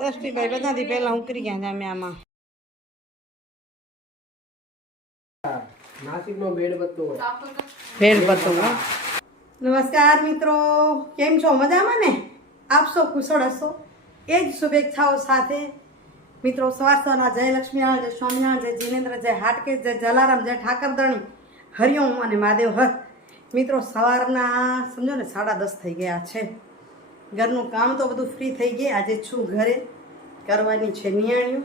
દ્રષ્ટિભાઈ બધાથી પહેલા ઉતરી ગયા જામ્યામાં. ભેળ પત્તો. નમસ્કાર મિત્રો, કેમ છો? મજામાં ને? આપશો કુશળ હશો? એ જ શુભેચ્છાઓ સાથે મિત્રો સવારના જય લક્ષ્મીનારાયણ, જય સ્વામિનારાયણ, જય જીનેન્દ્ર, જય હાટકેશ, જય જલારામ, જય ઠાકરધણી, હરિઓમ અને મહાદેવ હર. મિત્રો સવારના સમજો ને 10:30 થઈ ગયા છે. ઘરનું કામ તો બધું ફ્રી થઈ ગઈ. આજે છું ઘરે, કરવાની છે નિયાણીઓ.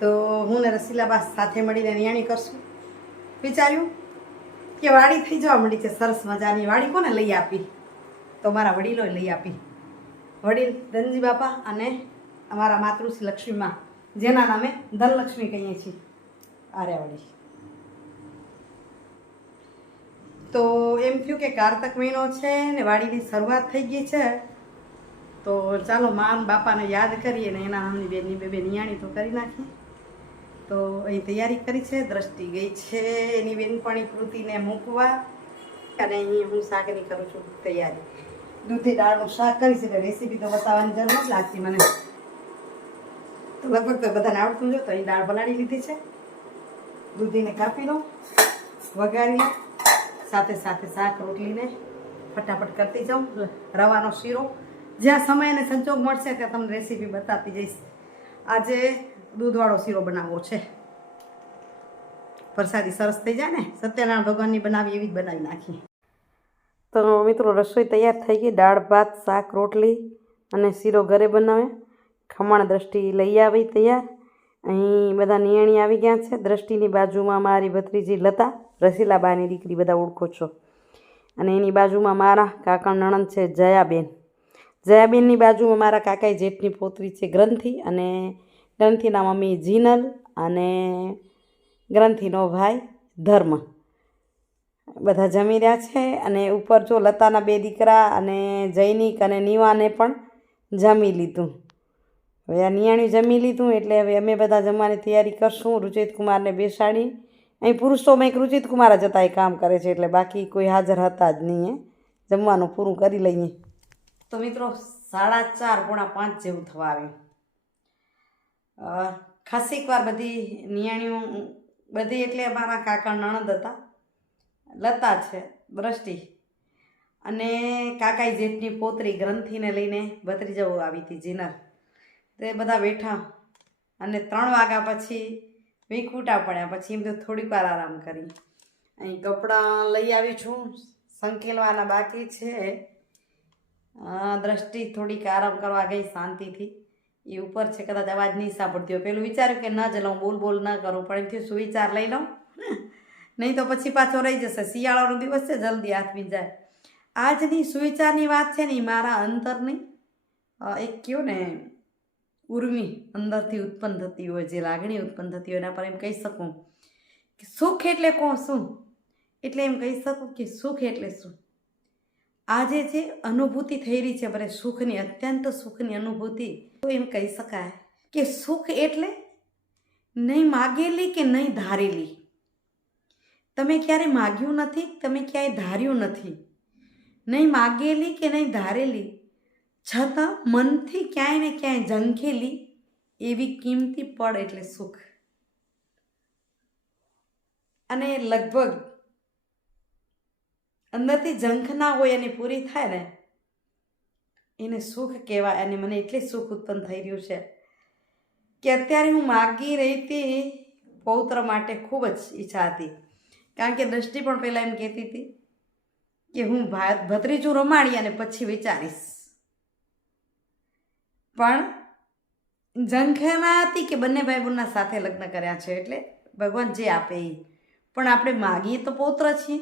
તો હું ને રસીલાબા સાથે મળીને નિયાણી કરશું. વિચાર્યું કે વાડી થઈ જવા મળી છે સરસ મજાની. વાડી કોને લઈ આપી? તો મારા વડીલોએ લઈ આપી. વડીલ ધનજી બાપા અને અમારા માતૃશ્રી લક્ષ્મીમાં, જેના નામે ધનલક્ષ્મી કહીએ છીએ. આર્યાવડી. તો એમ થયું કે કારતક મહિનો છે ને વાડીની શરૂઆત થઈ ગઈ છે. તો ચાલો માન બાપાને યાદ કરીએ ને એના નામની બેનની બે નિયાણી તો કરી નાખીએ. તો અહીં તૈયારી કરી છે. દ્રષ્ટિ ગઈ છે એની બેનપણી કૃતિને મૂકવા, અને અહીં હું શાકની કરું છું તૈયારી. દૂધી દાળનું શાક કરીશ એટલે રેસીપી તો બતાવવાની જરૂર નથી લાગતી મને. તો લગભગ તો બધાને આવડતું જો. તો અહીં દાળ બનાવી લીધી છે. દૂધીને કાપી લો, વઘારી લો, સાથે સાથે શાક રોટલીને ફટાફટ કરતી જાઉં. રવાનો શીરો જ્યાં સમય અને સંજોગ મળશે ત્યાં તમને રેસીપી બતાવતી જઈશ. આજે દૂધવાળો શીરો બનાવવો છે. પ્રસાદી સરસ થઈ જાય ને, સત્યનારાયણ ભગવાનની બનાવી એવી જ બનાવી નાખી. તો મિત્રો રસોઈ તૈયાર થઈ ગઈ. દાળ ભાત શાક રોટલી અને શીરો ઘરે બનાવે. ખમણ દ્રષ્ટિ લઈ આવી તૈયાર. અહીં બધા નિયાણી આવી ગયા છે. દ્રષ્ટિની બાજુમાં મારી ભત્રીજી લતા, રસીલાબાની દીકરી, બધા ઓળખો છો. અને એની બાજુમાં મારા કાકા નણંદ છે જયાબેન. જયાબેનની બાજુમાં મારા કાકાઈ જેઠની પોતરી છે ગ્રંથિ, અને ગ્રંથિના મમ્મી જીનલ, અને ગ્રંથિનો ભાઈ ધર્મ. બધા જમી રહ્યા છે. અને ઉપર જો લતાના 2 દીકરા અને જૈનિક અને નીવાને પણ જમી લીધું. હવે આ નિયાણી જમી લીધું એટલે હવે અમે બધા જમવાની તૈયારી કરશું. રુચિત કુમારને બેસાડી. અહીં પુરુષોમાં એક રુચિત કુમાર જ હતા, એ કામ કરે છે એટલે બાકી કોઈ હાજર હતા જ નહીં. જમવાનું પૂરું કરી લઈએ. તો મિત્રો 4:30 પોણા 5 જેવું થવા આવ્યું. ખાસીક વાર બધી નિયાણીઓ, બધી એટલે અમારા કાકા નણંદ હતા, લતા છે, દ્રષ્ટિ, અને કાકાઈ જેઠની પોતરી ગ્રંથિને લઈને ભત્રીજાઓ આવી હતી જીનલ. તે બધા બેઠા અને 3 વાગ્યા પછી વિખૂટા પડ્યા. પછી એમ તો થોડીક વાર આરામ કરી. અહીં કપડાં લઈ આવી છું, સંકેલવાના બાકી છે. દ્રષ્ટિ થોડીક આરામ કરવા ગઈ શાંતિથી. એ ઉપર છે, કદાચ અવાજ નહીં સાંભળતી હોય. પેલું વિચાર્યું કે ન જ લઉં, બોલ ન કરું, પણ એમ થયું સુવિચાર લઈ લઉં, નહીં તો પછી પાછો રહી જશે. શિયાળાનો દિવસ છે, જલ્દી હાથ જાય. આજની સુવિચારની વાત છે ને, એ મારા અંતરની એક કયો ને ઉર્મી અંદરથી ઉત્પન્ન થતી હોય, જે લાગણી ઉત્પન્ન થતી હોય, એના પર એમ કહી શકું કે સુખ એટલે શું. એટલે એમ કહી શકું કે સુખ એટલે શું. આજે જે અનુભૂતિ થઈ રહી છે, બરે સુખની, અત્યંત સુખની અનુભૂતિ, તો એમ કહી શકાય કે સુખ એટલે નહીં માગેલી કે નહીં ધારેલી. તમે ક્યારે માગ્યું નથી, તમે ક્યાંય ધાર્યું નથી. નહીં માગેલી કે નહીં ધારેલી, છતાં મનથી ક્યાંય ને ક્યાંય ઝંખેલી એવી કિંમતી પળ એટલે સુખ. અને લગભગ અંદરથી ઝંખ ના હોય અને પૂરી થાય ને, એને સુખ કહેવાય. અને મને એટલે સુખ ઉત્પન્ન થઈ રહ્યું છે કે અત્યારે હું માગી રહી હતી પૌત્ર માટે, ખૂબ જ ઈચ્છા હતી. કારણ કે દ્રષ્ટિ પણ પહેલાં એમ કહેતી હતી કે હું ભત્રીજું રમાડી અને પછી વિચારીશ. પણ ઝંખના હતી કે બંને ભાઈ બહેનના સાથે લગ્ન કર્યા છે, એટલે ભગવાન જે આપે એ. પણ આપણે માગીએ તો પૌત્ર છીએ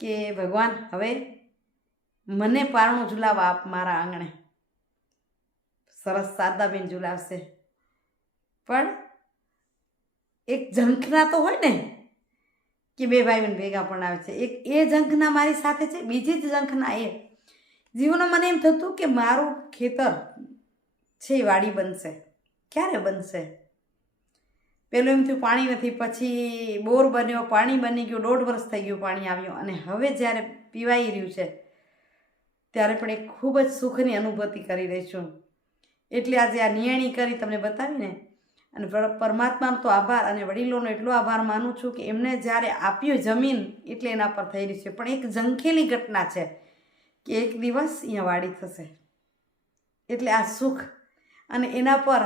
કે ભગવાન હવે મને પારણું ઝુલાવા આપ મારા આંગણે. સરસ શારદાબેન ઝુલાવશે, પણ એક ઝંખના તો હોય ને કે 2 ભાઈ બહેન ભેગા પણ આવે છે. એક એ ઝંખના મારી સાથે છે. બીજી જ ઝંખના એ જીવનમાં મને એમ થતું કે મારું ખેતર છે, વાડી બનશે. ક્યારે બનશે? પેલું એમ થયું પાણી નથી, પછી બોર બન્યો, પાણી બની ગયું, 1.5 વર્ષ થઈ ગયું પાણી આવ્યું, અને હવે જ્યારે પીવાઈ રહ્યું છે ત્યારે પણ એક ખૂબ જ સુખની અનુભૂતિ કરી રહી છું. એટલે આજે આ નિયાણી કરી તમને બતાવીને અને પરમાત્માનો તો આભાર અને વડીલોનો એટલો આભાર માનું છું કે એમને જ્યારે આપ્યું જમીન એટલે એના પર થઈ રહી છે. પણ એક ઝંખેલી ઘટના છે કે એક દિવસ અહીંયા વાડી થશે, એટલે આ સુખ અને એના પર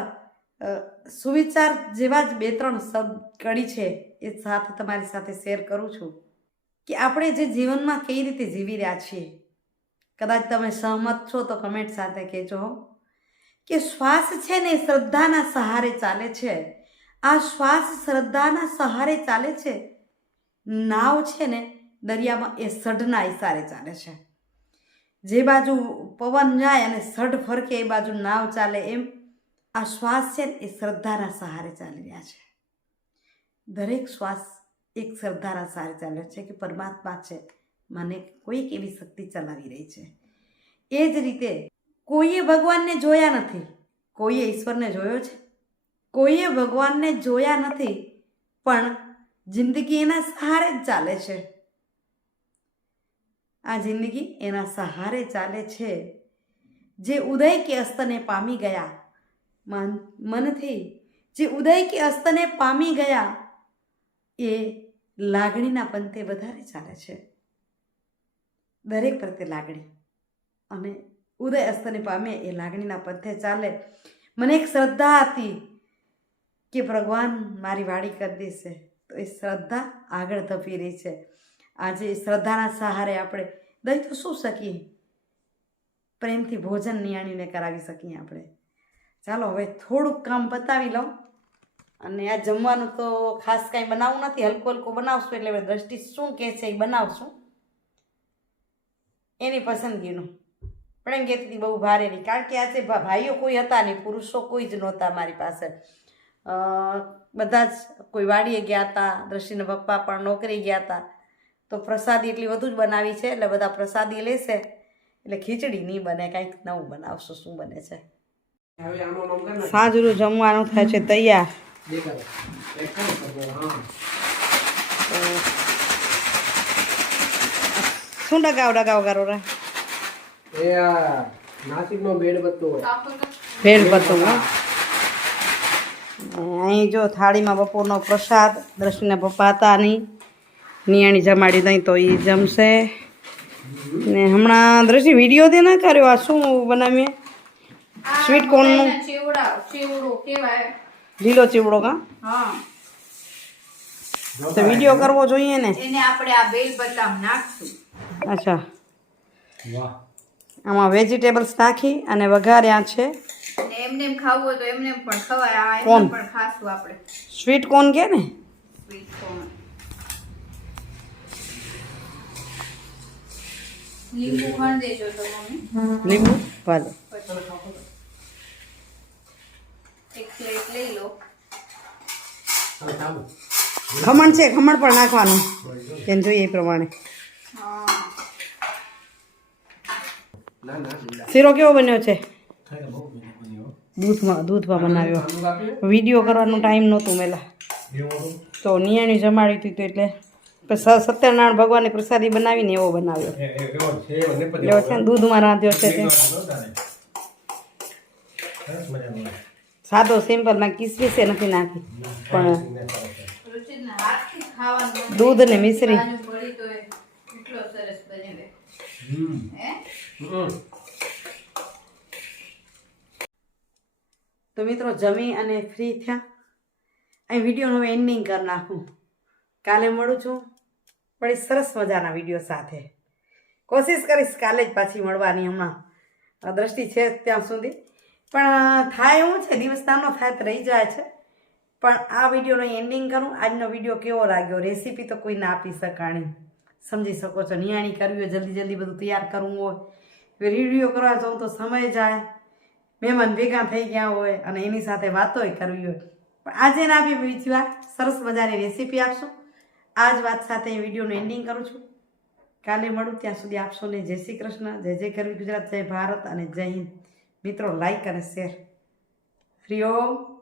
સુવિચાર જેવા જ 2-3 શબ્દ કડી છે એ સાથે તમારી સાથે શેર કરું છું કે આપણે જે જીવનમાં કઈ રીતે જીવી રહ્યા છીએ. કદાચ તમે સહમત છો તો કમેન્ટ સાથે કહેજો કે શ્વાસ છે ને શ્રદ્ધાના સહારે ચાલે છે. આ શ્વાસ શ્રદ્ધાના સહારે ચાલે છે. નાવ છે ને દરિયામાં એ સઢના ઈશારે ચાલે છે. જે બાજુ પવન જાય અને સઢ ફરકે એ બાજુ નાવ ચાલે, એમ આ શ્વાસ છે ને એ શ્રદ્ધાના સહારે ચાલી રહ્યા છે. દરેક શ્વાસ એક શ્રદ્ધાના સહારે ચાલે છે કે પરમાત્મા છે, મને કોઈક એવી શક્તિ ચલાવી રહી છે. એ જ રીતે કોઈએ ભગવાનને જોયા નથી, કોઈએ ઈશ્વરને જોયો છે, કોઈએ ભગવાનને જોયા નથી, પણ જિંદગી એના સહારે જ ચાલે છે. આ જિંદગી એના સહારે ચાલે છે. જે ઉદય કે અસ્તને પામી ગયા મનથી, જે ઉદય કે અસ્તને પામી ગયા એ લાગણીના પંથે વધારે ચાલે છે. દરેક પ્રત્યે લાગણી અને ઉદય અસ્તને પામે એ લાગણીના પંથે ચાલે. મને એક શ્રદ્ધા હતી કે ભગવાન મારી વાડી કરી દેશે, તો એ શ્રદ્ધા આગળ ધપી રહી છે. આજે શ્રદ્ધાના સહારે આપણે દઈ તો શું શકીએ, પ્રેમથી ભોજન નિયાણીને કરાવી શકીએ આપણે. ચાલો હવે થોડુંક કામ બતાવી લઉં. અને આ જમવાનું તો ખાસ કાંઈ બનાવવું નથી, હલકું હલકું બનાવશું. એટલે હવે દ્રષ્ટિ શું કહે છે એ બનાવશું, એની પસંદગીનું. પણ એમ કહેતી હતી બહુ ભારે નહીં, કારણ કે આજે ભાઈઓ કોઈ હતા નહીં, પુરુષો કોઈ જ નહોતા મારી પાસે. બધા જ કોઈ વાડીએ ગયા હતા, દ્રષ્ટિના પપ્પા પણ નોકરી ગયા હતા. તો પ્રસાદી એટલી વધુ જ બનાવી છે, એટલે બધા પ્રસાદી લેશે. એટલે ખીચડી નહીં બને, કાંઈક નવું બનાવશું. શું બને છે? સાંજનું જમવાનું થાય છે તૈયાર. શું ડગાવ કરો રે? ભેળ પત્તું. અહીં જો થાળીમાં બપોરનો પ્રસાદ દ્રષ્ટિના પપ્પા હતા નહીં, નિયાણી જમાડી દઈ તો એ જમશે. ને હમણાં દ્રષ્ટિ વિડીયો તે ના કર્યો. આ શું બનાવીએ? સ્વીટ કોર્નનું લીલો ચીવડો. કા તો વિડીયો કરવો જોઈએ ને. એને આપણે આ બેલ બદામ નાખશું. અચ્છા, આમાં વેજીટેબલ્સ નાખી અને વઘાર્યા છે. એમને એમ ખાવું હોય તો એમને પણ ખવાય. આ કોણ એમને પણ ખાશું આપણે. સ્વીટ કોર્ન કે ને? Sweet corn. લીંબુ ખણ દેજો તો મમ્મી. લીંબુ ભલે. એક પ્લેટ લઈ લો. ખમણ છે, ખમણ પણ નાખવાનું જેમ જોઈએ એ પ્રમાણે. શીરો કેવો બન્યો છે? દૂધમાં બનાવ્યો. વિડીયો કરવાનો ટાઈમ નહોતું મેલા, તો નિયાણી જમાડી હતી, તો એટલે સત્યનારાયણ ભગવાનની પ્રસાદી બનાવીને એવો બનાવ્યો. એવો છે ને, દૂધમાં રાંધ્યો છે તે સાદો સિમ્પલમાં કિસમિસ નથી નાખી, પણ દૂધ ને મિશ્રી. તો મિત્રો જમી અને ફ્રી થયા. અહીં વિડીયોનું હવે એન્ડિંગ કરી નાખું. કાલે મળું છું બડી સરસ મજાના વિડીયો સાથે. કોશિશ કરીશ કાલે જ પાછી મળવાની. હમણાં દ્રષ્ટિ છે ત્યાં સુધી, પણ થાય એવું છે, દિવસ નાનો થાય તો રહી જાય છે. પણ આ વિડીયોનું એન્ડિંગ કરું. આજનો વિડીયો કેવો લાગ્યો? રેસીપી તો કોઈ ના આપી શકાણી, સમજી શકો છો. નિયાણી કરવી હોય, જલ્દી જલ્દી બધું તૈયાર કરવું હોય, વિડીયો કરવા જાઉં તો સમય જાય, મહેમાન ભેગા થઈ ગયા હોય અને એની સાથે વાતોય કરવી હોય. પણ આજે ના આપી બીજી વાર સરસ મજાની રેસીપી આપશું. આ જ વાત સાથે વિડીયોનું એન્ડિંગ કરું છું. કાલે મળું, ત્યાં સુધી આપશોને જય શ્રી કૃષ્ણ. જય જય ગરવી ગુજરાત, જય ભારત અને જય હિન્દ. મિત્રો લાઈક અને શેર. હરિ ઓમ.